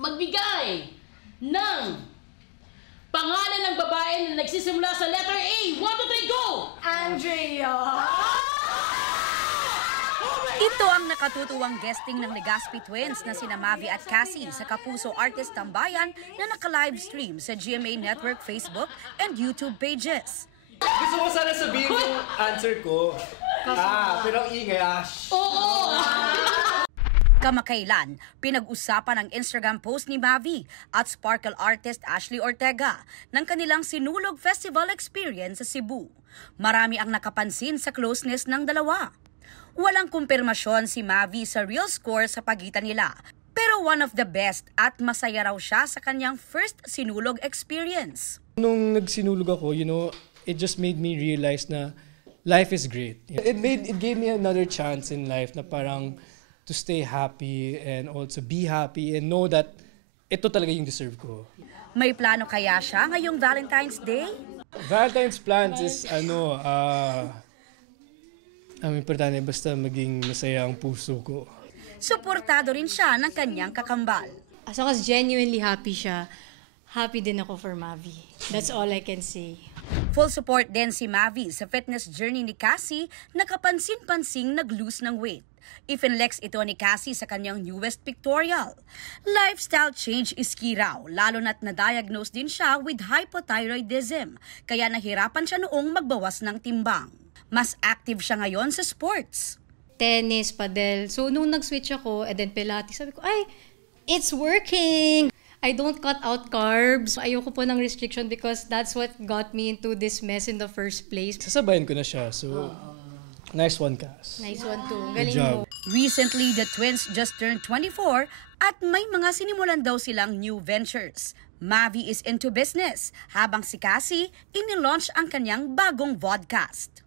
magbigay ng pangalan ng babae na nagsisimula sa letter A. 1, 2, 3, go! Andrea! Ito ang nakatutuwang guesting ng Legazpi Twins na sina Mavi at Cassie sa Kapuso Artist Tambayan na naka-livestream sa GMA Network Facebook and YouTube pages. Gusto ko sana sabihin yung answer ko. Pero ang ingay, Oo! Kamakailan, pinag-usapan ang Instagram post ni Mavi at sparkle artist Ashley Ortega ng kanilang Sinulog Festival experience sa Cebu. Marami ang nakapansin sa closeness ng dalawa. Walang kumpirmasyon si Mavi sa real score sa pagitan nila, pero one of the best at masaya raw siya sa kanyang first Sinulog experience. Nung nagsinulog ako, it just made me realize na life is great. It gave me another chance in life na parang to stay happy and also be happy and know that ito talaga yung deserve ko. May plano kaya siya ngayong Valentine's Day? Valentine's plans is ang importante basta maging masaya ang puso ko. Suportado rin siya ng kanyang kakambal. As long as genuinely happy siya, happy din ako for Mavi. That's all I can say. Full support din si Mavi sa fitness journey ni Cassie na kapansin-pansing nag-lose ng weight. Ifinlex ito ni Cassie sa kanyang newest pictorial. Lifestyle change is key raw, lalo na't na-diagnose din siya with hypothyroidism, kaya nahirapan siya noong magbawas ng timbang. Mas active siya ngayon sa sports. Tennis, padel. So, nung nag-switch ako, and then Pilates, sabi ko, ay, it's working! I don't cut out carbs. Ayoko po ng restriction because that's what got me into this mess in the first place. Sasabayan ko na siya, so nice one, Cass. Nice one too. Good Galing job. mo. Recently, the twins just turned 24 at may mga sinimulan daw silang new ventures. Mavi is into business, habang si Cassie inilaunch ang kanyang bagong vodcast.